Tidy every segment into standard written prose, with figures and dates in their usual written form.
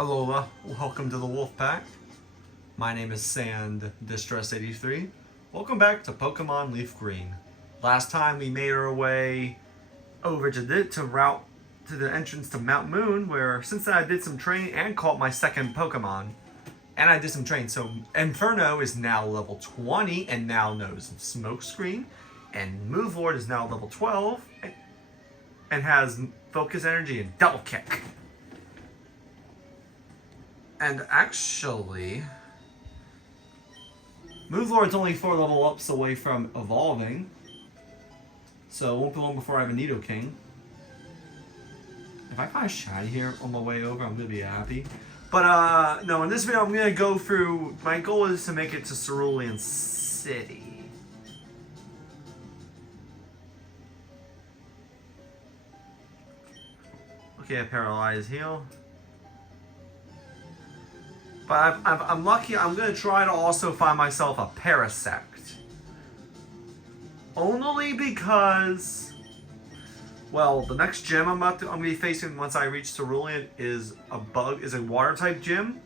Alola, welcome to the Wolf Pack. My name is Sand Distress 83. Welcome back to Pokemon LeafGreen. Last time we made our way over to the entrance to Mount Moon, where since then I did some training and caught my second Pokemon. And I did some training, so Inferno is now level 20 and now knows Smokescreen. And Movelord is now level 12 and has Focus Energy and Double Kick. And actually, Movelord's only 4 level ups away from evolving. So it won't be long before I have a Nidoking. If I find a shiny here on my way over, I'm going to be happy. But no, in this video I'm going to go through, my goal is to make it to Cerulean City. Okay, I Paralyze Heal. But I'm lucky, I'm going to try to also find myself a Parasect. Only because, well, the next gym I'm going to be facing once I reach Cerulean is a water type gym.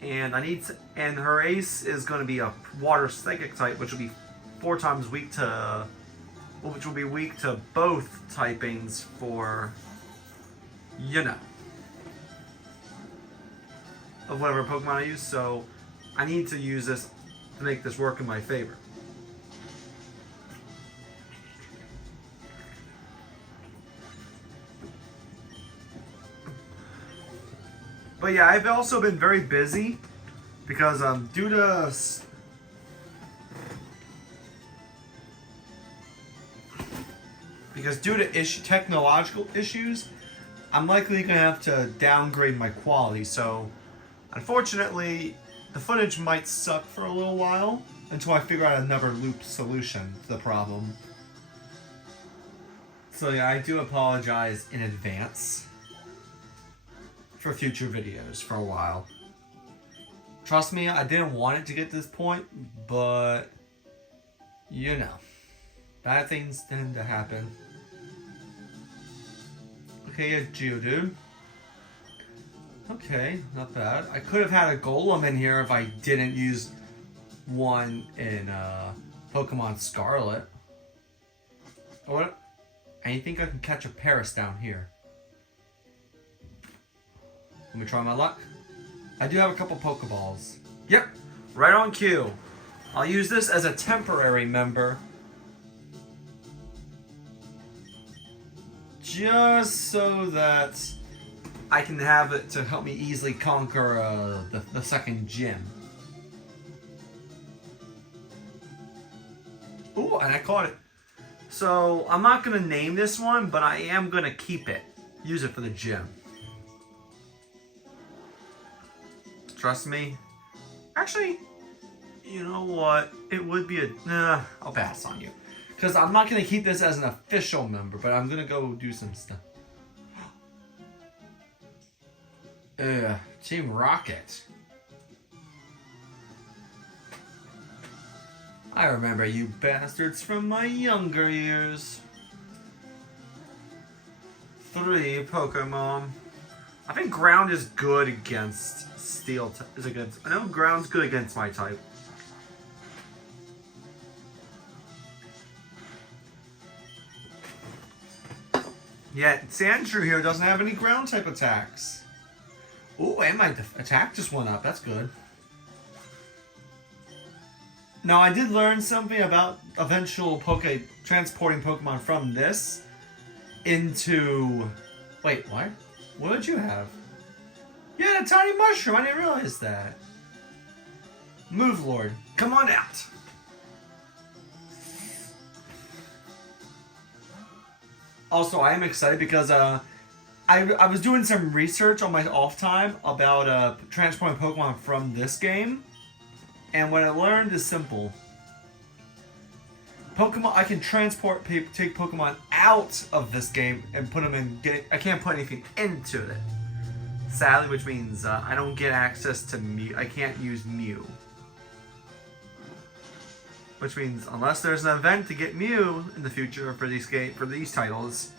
And and her ace is going to be a water psychic type, which will be 4 times weak to, which will be weak to both typings for, you know, of whatever Pokemon I use, so I need to use this to make this work in my favor. But yeah, I've also been very busy because due to technological issues, I'm likely going to have to downgrade my quality, so unfortunately, the footage might suck for a little while until I figure out another loop solution to the problem. So yeah, I do apologize in advance for future videos for a while. Trust me, I didn't want it to get to this point, but you know, bad things tend to happen. Okay, a Geodude. Okay, not bad. I could have had a Golem in here if I didn't use one in Pokemon Scarlet. Or I think I can catch a Paris down here. Let me try my luck. I do have a couple Pokeballs. Yep, right on cue. I'll use this as a temporary member, just so that I can have it to help me easily conquer the second gym. Ooh, and I caught it. So I'm not going to name this one, but I am going to keep it. Use it for the gym. Trust me. Actually, you know what? It would be I'll pass on you. Because I'm not going to keep this as an official member, but I'm going to go do some stuff. Team Rocket. I remember you bastards from my younger years. 3 Pokemon. I think Ground is good against Steel. I know Ground's good against my type. Yet Sandshrew here doesn't have any Ground type attacks. Ooh, and my attack just went up. That's good. Now, I did learn something about eventual transporting Pokemon from this into... Wait, what? What did you have? You had a tiny mushroom. I didn't realize that. Movelord, come on out. Also, I am excited because I was doing some research on my off time about transporting Pokemon from this game, and what I learned is simple. I can take Pokemon out of this game and put them in. I can't put anything into it, sadly, which means I don't get access to Mew. I can't use Mew, which means unless there's an event to get Mew in the future for these titles.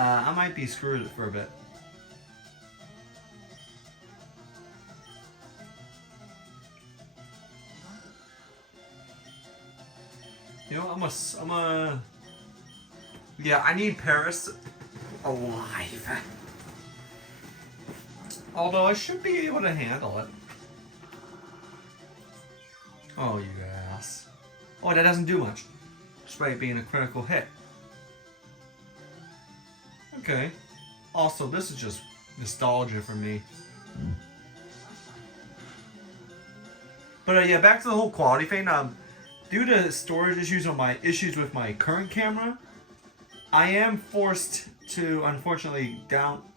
I might be screwed for a bit. You know, yeah, I need Paris alive. Although I should be able to handle it. Oh, you ass. Oh, that doesn't do much. Despite being a critical hit. Okay. Also, this is just nostalgia for me. But yeah, back to the whole quality thing. Due to storage issues with my current camera, I am forced to unfortunately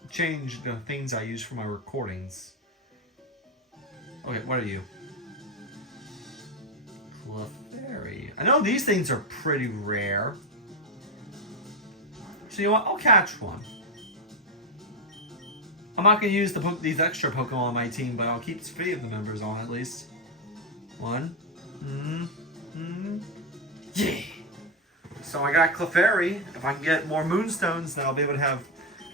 change the things I use for my recordings. Okay, what are you? Clefairy. I know these things are pretty rare. So you know what? I'll catch one. I'm not going to use these extra Pokemon on my team, but I'll keep 3 of the members on at least. 1. Yeah! So I got Clefairy. If I can get more Moonstones, then I'll be able to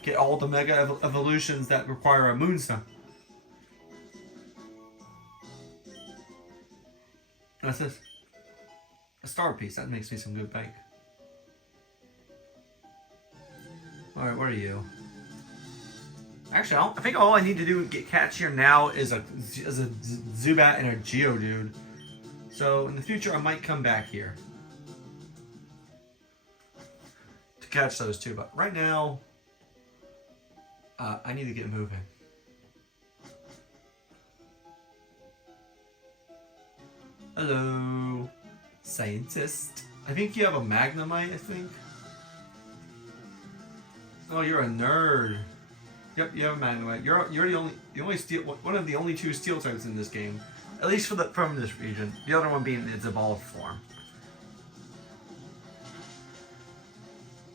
get all the Mega Evolutions that require a Moonstone. What's this? A star piece. That makes me some good bank. Alright, what are you? Actually, I think all I need to do to catch here now is a Zubat and a Geodude. So in the future, I might come back here to catch those two. But right now, I need to get moving. Hello, scientist. I think you have a Magnemite, I think. Oh, you're a nerd. Yep, you have a Magnemite. You're the only steel, one of the only 2 steel types in this game, at least from this region. The other one being its evolved form.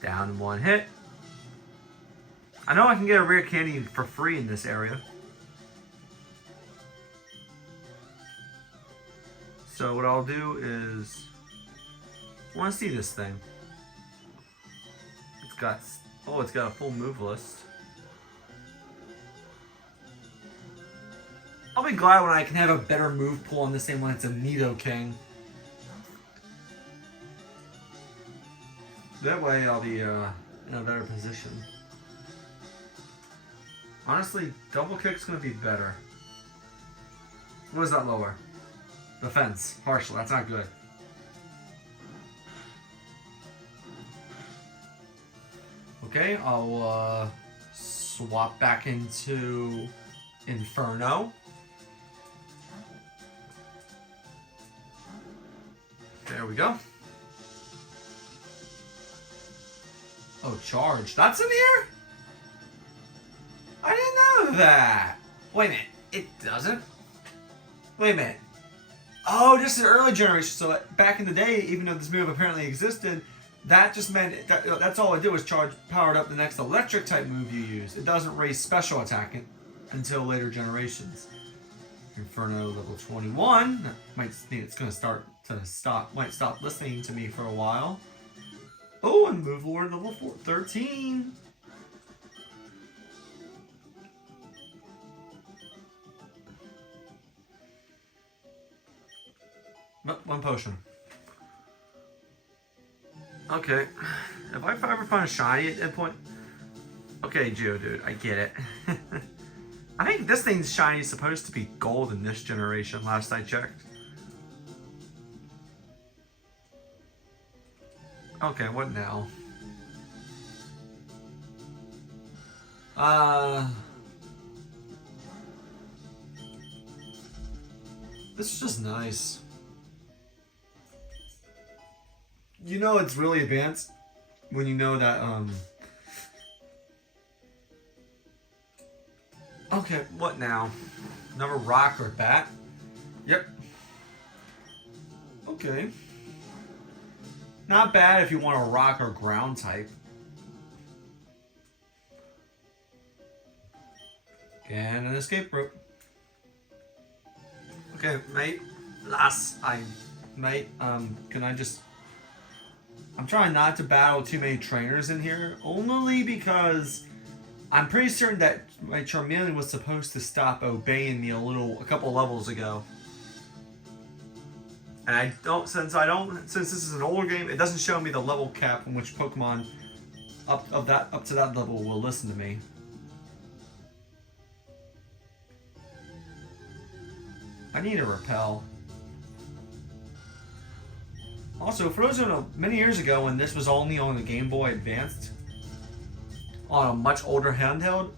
Down in 1 hit. I know I can get a rare candy for free in this area. So what I'll do is, I want to see this thing. It's got a full move list. I'll be glad when I can have a better move pool on this thing when it's a Nidoking. That way I'll be in a better position. Honestly, double kick's gonna be better. What is that lower? Defense. Partial. That's not good. Okay, I'll swap back into Inferno. There we go. Oh, charge. That's in here? I didn't know that. Wait a minute. It doesn't? Wait a minute. Oh, this is early generation. So back in the day, even though this move apparently existed, that just meant that's all it did was powered up the next electric type move you use. It doesn't raise special attack until later generations. Inferno level 21. That might mean it's gonna might stop listening to me for a while. Oh, and Move Lord level 13. Nope, 1 potion. Okay, if I ever find a shiny at that point... Okay, Geodude, I get it. I think this thing's shiny is supposed to be gold in this generation, last I checked. Okay, what now? This is just nice. You know it's really advanced when you know that, Okay, what now? Another rock or bat? Yep. Okay. Not bad if you want a rock or ground type. And an escape rope. Okay, mate. Can I just... I'm trying not to battle too many trainers in here, only because I'm pretty certain that my Charmeleon was supposed to stop obeying me a couple levels ago. And I don't, since this is an older game, it doesn't show me the level cap in which Pokemon up to that level will listen to me. I need a repel. Also, for those who don't know, many years ago when this was only on the Game Boy Advanced, on a much older handheld,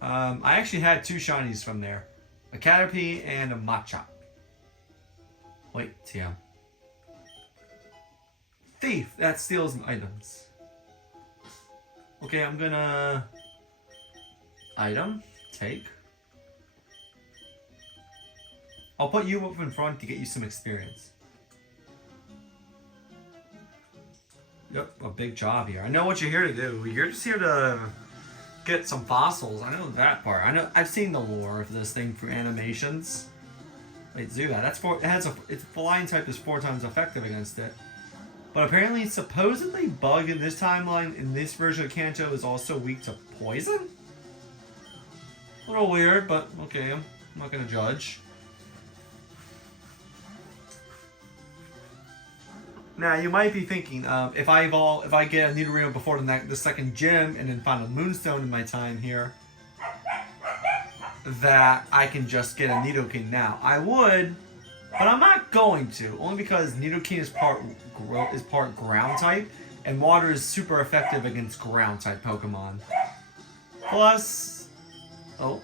I actually had 2 shinies from there. A Caterpie and a Machop. Wait, TM. Thief! That steals items. Okay, I'm gonna... Item. Take. I'll put you up in front to get you some experience. Yep, a big job here. I know what you're here to do. You're just here to get some fossils. I know that part. I know. I've seen the lore of this thing for animations. Wait, Zubat. That's its flying type is 4 times effective against it. But apparently, supposedly, Bug in this timeline, in this version of Kanto, is also weak to poison? A little weird, but okay, I'm not gonna judge. Now you might be thinking, if I get a Nidorino before the second gym and then find a Moonstone in my time here, that I can just get a Nidoking now. I would, but I'm not going to, only because Nidoking is part ground type, and water is super effective against ground type Pokemon. Plus, oh,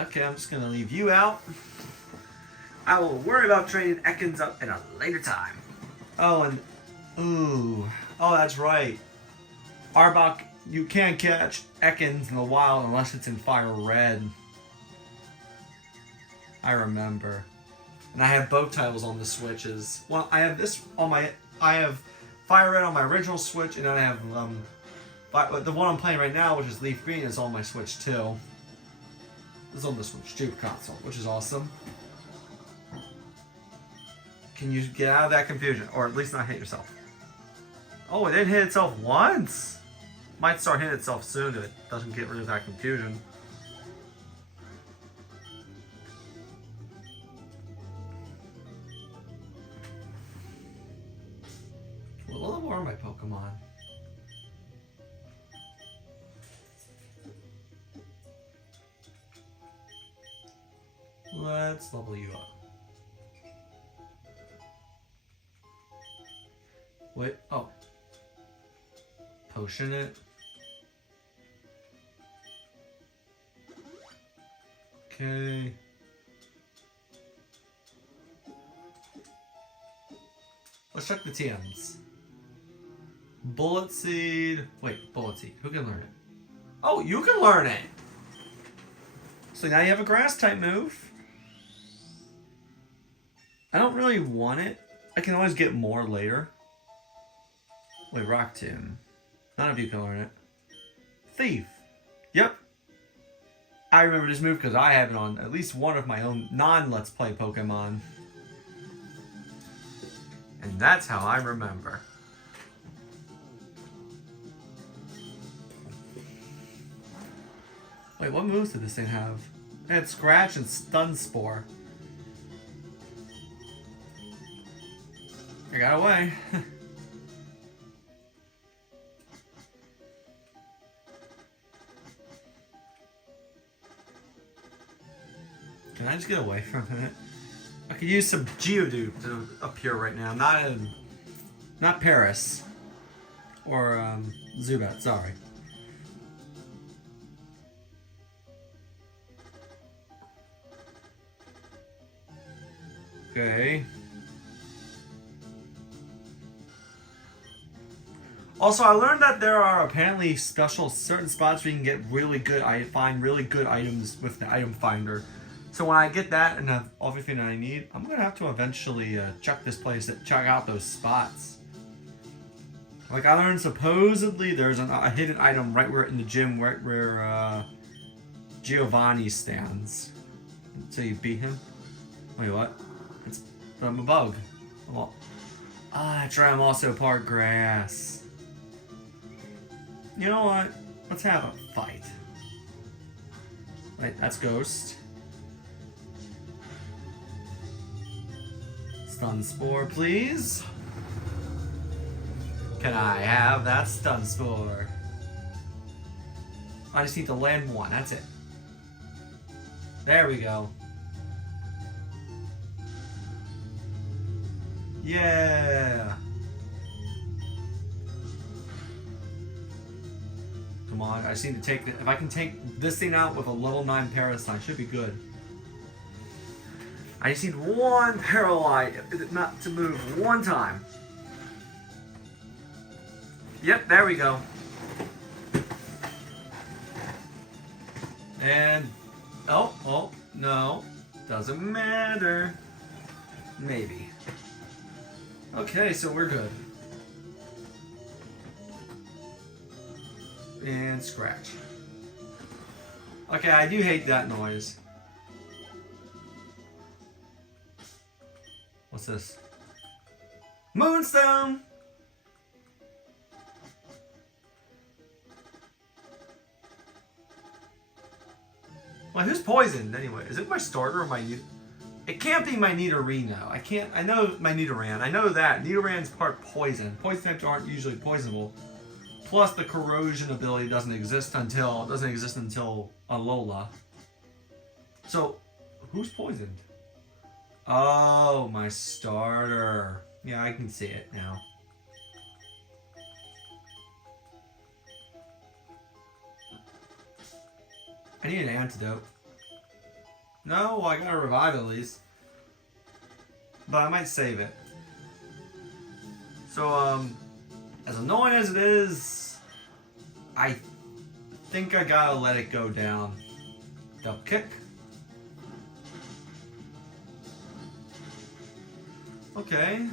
okay, I'm just gonna leave you out. I will worry about training Ekans up in a later time. Oh, and... Ooh. Oh, that's right. Arbok, you can't catch Ekans in the wild unless it's in Fire Red. I remember. And I have both titles on the Switches. Well, I have this on my... I have Fire Red on my original Switch, and then I have... the one I'm playing right now, which is LeafGreen, is on my Switch too. It's on the Switch 2 console, which is awesome. Can you get out of that confusion? Or at least not hit yourself. Oh, it didn't hit itself once? Might start hitting itself soon if it doesn't get rid of that confusion. What level are my Pokemon? Let's level you up. Wait, oh. Potion it. Okay. Let's check the TMs. Bullet Seed. Wait, Bullet Seed. Who can learn it? Oh, you can learn it! So now you have a grass type move. I don't really want it. I can always get more later. Wait, Rock Tomb. None of you can learn it. Thief. Yep. I remember this move because I have it on at least one of my own non-Let's Play Pokemon. And that's how I remember. Wait, what moves did this thing have? It had Scratch and Stun Spore. I got away. Can I just get away from it? I could use some Geodude to appear right now. Not Paris. Or Zubat, sorry. Okay. Also, I learned that there are apparently certain spots where you can get really good, find really good items with the item finder. So when I get that and have everything that I need, I'm gonna have to eventually check this place, check out those spots. Like I learned, supposedly there's a hidden item right where in the gym, right where Giovanni stands. So you beat him. Wait, what? I'm a bug. That's right. I'm also part grass. You know what? Let's have a fight. Wait, that's Ghost. Stun Spore, please. Can I have that Stun Spore? I just need to land one, that's it. There we go. Yeah! Come on, I just need to take it. If I can take this thing out with a level 9 Parasite, should be good. I just need one Paralyte not to move one time. Yep, there we go. And oh, no. Doesn't matter. Maybe. Okay, so we're good. And scratch. Okay, I do hate that noise. What's this? Moonstone! Well, who's poisoned anyway? Is it my starter or my... It can't be my Nidorino. I know my Nidoran. I know that. Nidoran's part poison. Poison types aren't usually poisonable. Plus the corrosion ability doesn't exist until Alola. So, who's poisoned? Oh, my starter. Yeah, I can see it now. I need an antidote. No, well, I gotta revive at least. But I might save it. So, as annoying as it is, I think I gotta let it go down. Double kick. Okay.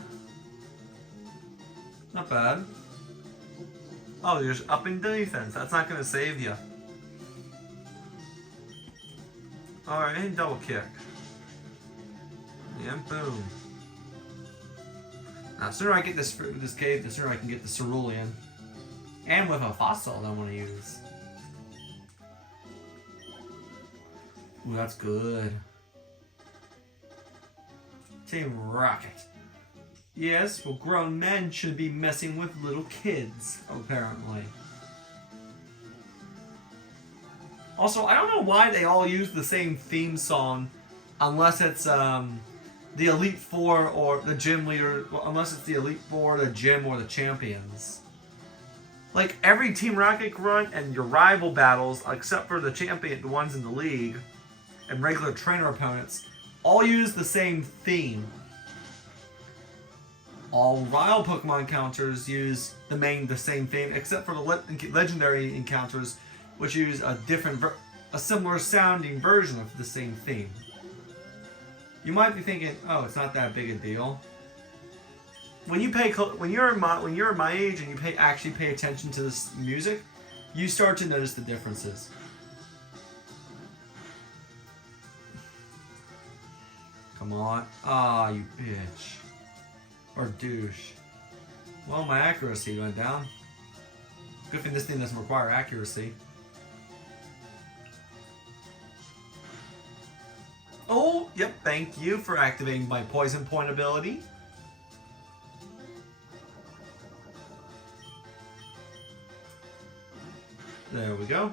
Not bad. Oh, you're just upping defense. That's not gonna save you. Alright, and double kick. And boom. Now, the sooner I get this cave, the sooner I can get the Cerulean. And with a fossil I want to use. Ooh, that's good. Team Rocket. Yes, well, grown men should be messing with little kids, apparently. Also, I don't know why they all use the same theme song, unless it's the Elite Four or the Gym Leader, unless it's the Elite Four, the Gym, or the Champions. Like, every Team Rocket grunt and your rival battles, except for the champion, the ones in the league, and regular trainer opponents, all use the same theme. All wild Pokemon encounters use the same theme, except for the legendary encounters, which use a similar sounding version of the same theme. You might be thinking, oh, it's not that big a deal. When you're my age and you actually pay attention to this music, you start to notice the differences. Come on. Ah, you bitch. Or douche. Well, my accuracy went down. Good thing this thing doesn't require accuracy. Oh, yep, thank you for activating my Poison Point ability. There we go.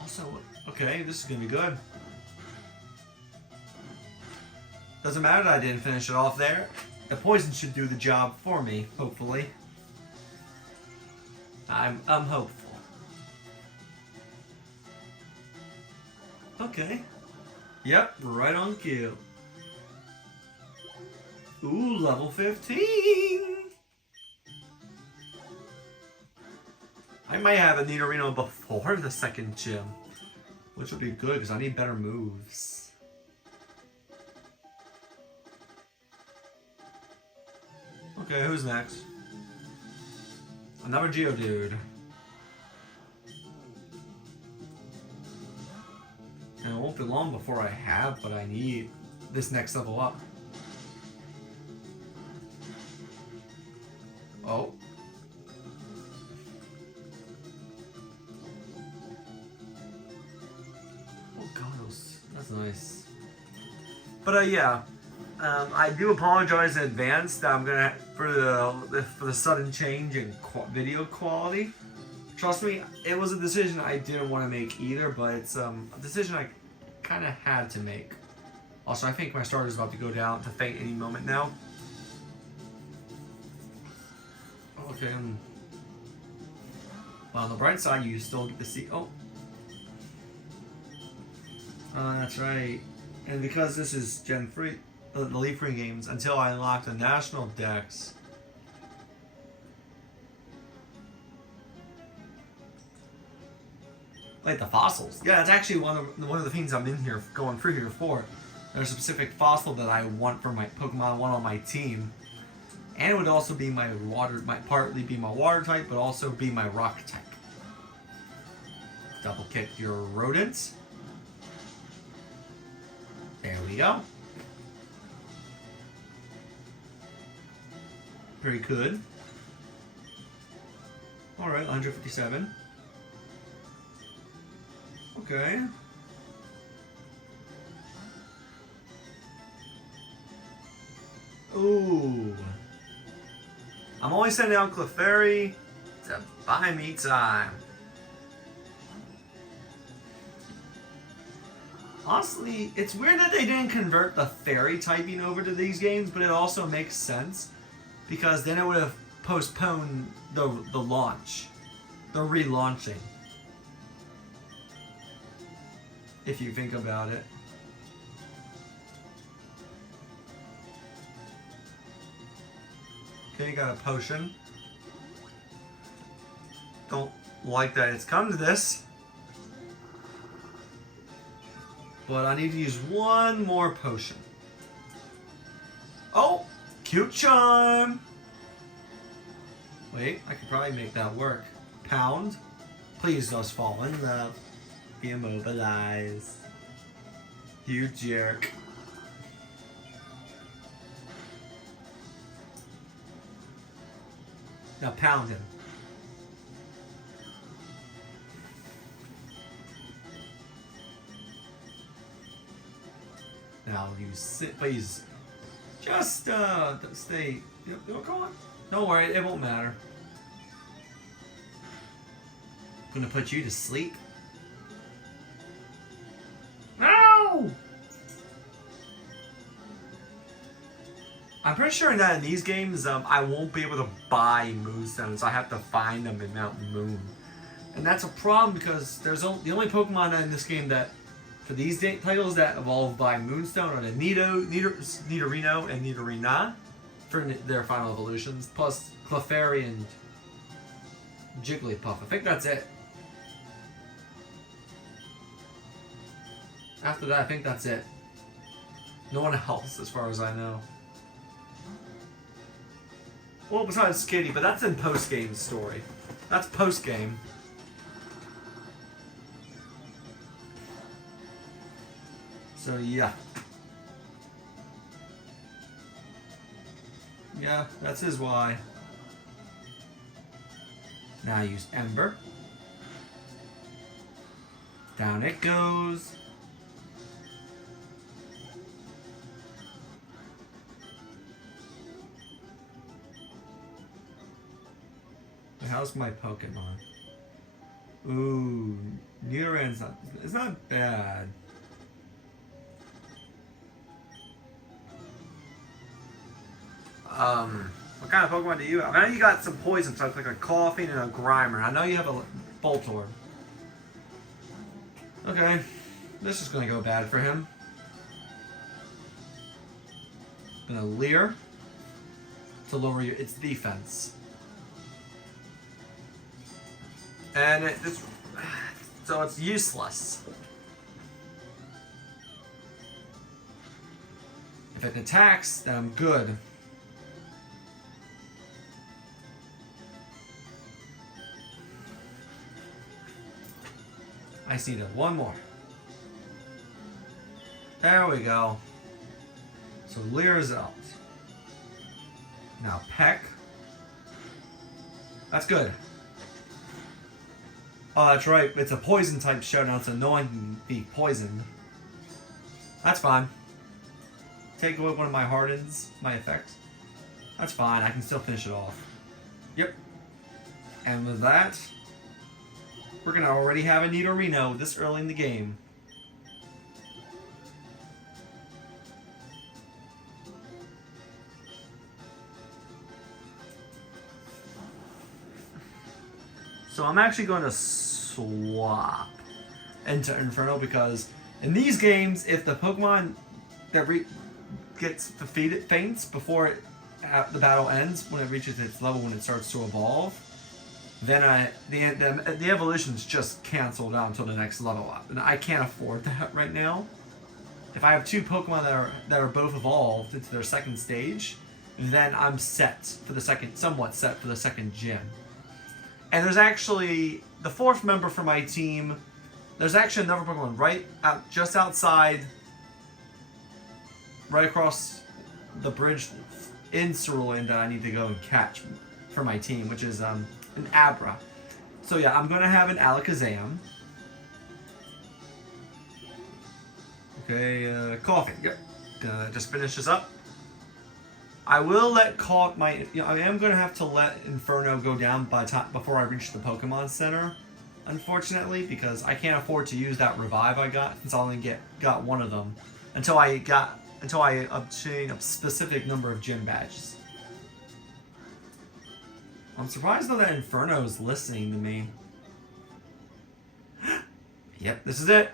Also, okay, this is gonna be good. Doesn't matter that I didn't finish it off there. The poison should do the job for me, hopefully. I'm hopeful. Okay. Yep, right on cue. Ooh, level 15! I might have a Nidorino before the second gym, which would be good because I need better moves. Okay, who's next? Another Geodude. And it won't be long before I have what I need this next level up. Oh. That's nice. But yeah, I do apologize in advance that I'm gonna for the sudden change in video quality. Trust me, it was a decision I didn't want to make either, but it's a decision I kind of had to make. Also, I think my starter's about to go down to faint any moment now. Okay. Well, on the bright side, you still get to see. Oh. That's right. And because this is Gen 3, the LeafGreen games, until I unlock the national decks. Like the fossils. Yeah, it's actually one of the things I'm in here going through here for. There's a specific fossil that I want for my Pokemon I want on my team. And it would also be my water, might partly be my water type, but also be my rock type. Double kick your rodents. There we go. Very good. Alright, 157. Okay. Ooh. I'm only sending out Clefairy to buy me time. Honestly, it's weird that they didn't convert the fairy typing over to these games, but it also makes sense because then it would have postponed the launch, the relaunching. If you think about it. Okay, got a potion. Don't like that it's come to this. But I need to use one more potion. Oh! Cute charm! Wait, I could probably make that work. Pound. Please just fall in love. Be immobilized. You jerk. Now pound him. Now you sit, please. Just stay. Come on. Don't worry, it won't matter. I'm gonna put you to sleep. No! I'm pretty sure that in these games, I won't be able to buy Moonstones. I have to find them in Mountain Moon, and that's a problem because there's the only Pokemon in this game that, for these titles, that evolve by Moonstone are the Nidorino, and Nidorina for their final evolutions, plus Clefairy and Jigglypuff. I think that's it. After that, I think that's it. No one else, as far as I know. Well, besides Kitty, but that's in post-game story. That's post-game. So, yeah. Yeah, that's his why. Now use Ember. Down it goes. How's my Pokemon? Ooh, Nidoran's it's not bad. What kind of Pokemon do you have? I know you got some poison types like a Coughing and a Grimer. I know you have a Voltorb. Okay, this is gonna go bad for him. Gonna Leer to lower its defense. And so it's useless. If it attacks, then I'm good. I just need one more. There we go. So Leer's out. Now Peck. That's good. Oh, that's right. It's a poison type showdown, so no one can be poisoned. That's fine. Take away one of my hardens, my effects. That's fine. I can still finish it off. Yep. And with that, we're going to already have a Nidorino this early in the game. So I'm actually going to swap into Inferno because in these games, if the Pokemon that gets defeated faints before the battle ends, when it reaches its level, when it starts to evolve, then the evolution's just canceled out until the next level up, and I can't afford that right now. If I have two Pokemon that are both evolved into their second stage, then I'm somewhat set for the second gym. And there's actually the fourth member for my team. There's actually another Pokemon just outside, right across the bridge in Cerulean that I need to go and catch for my team, which is an Abra. So yeah, I'm going to have an Alakazam. Okay, Coffee. Yep. Gonna just finish this up. I will let I am going to have to let Inferno go down before I reach the Pokemon Center, unfortunately, because I can't afford to use that revive I got since I only got one of them until I obtain a specific number of gym badges. I'm surprised though that Inferno is listening to me. Yep, this is it.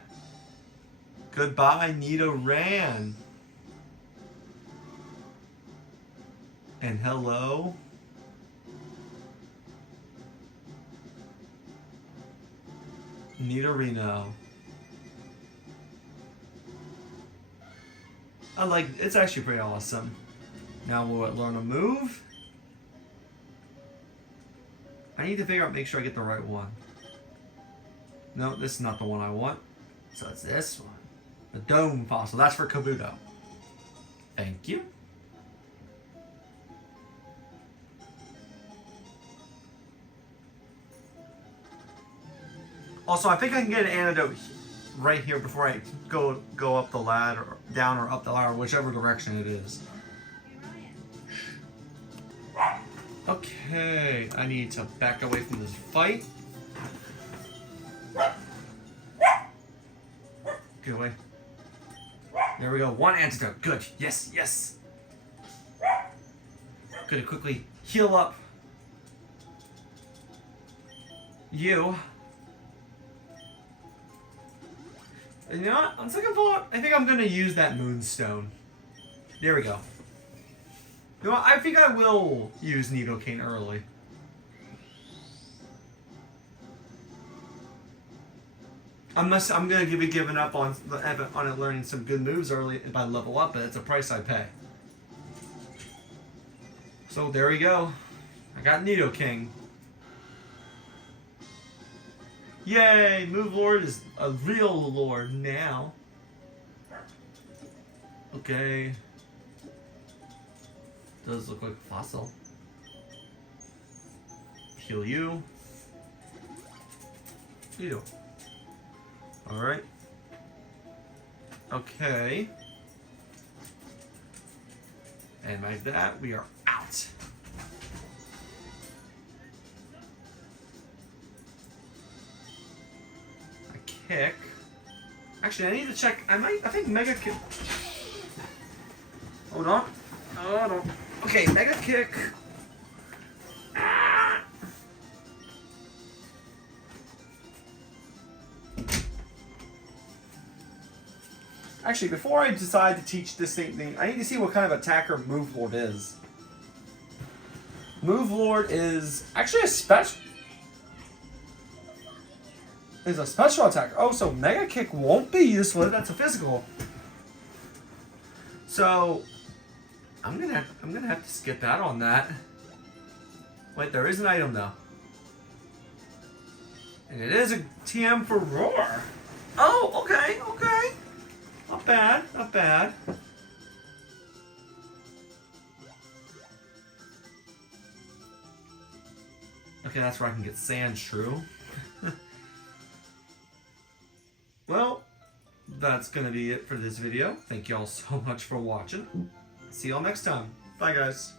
Goodbye, Nidoran. And hello. Nidorino. It's actually pretty awesome. Now will it learn a move? I need to make sure I get the right one. No, this is not the one I want. So it's this one. The Dome Fossil. That's for Kabuto. Thank you. Also, I think I can get an antidote right here before I go up the ladder, down or up the ladder, whichever direction it is. Okay, I need to back away from this fight. Get away. There we go. One antidote. Good. Yes, yes. Gonna quickly heal up you. And you know what? On second thought, I think I'm gonna use that Moonstone. There we go. You know what? I think I will use Nidoking early. I'm gonna be giving up on it learning some good moves early if I level up, but it's a price I pay. So there we go. I got Nidoking. Yay! Move Lord is a real Lord now. Okay. Does look like a fossil. Heal you. You. Alright. Okay. And like that, we are out. A kick. Actually, I need to check. I think Mega Kick. Hold on. Hold on. Okay, Mega Kick. Actually, before I decide to teach this thing, I need to see what kind of attacker Move Lord is. Move Lord is actually a special attacker. Oh, so Mega Kick won't be useful. That's a physical. So I'm gonna have to skip out on that. Wait, there is an item though, and it is a TM for Roar. Oh, okay, okay. Not bad, not bad. Okay, that's where I can get Sandshrew. Well, that's gonna be it for this video. Thank y'all so much for watching. See y'all next time. Bye, guys.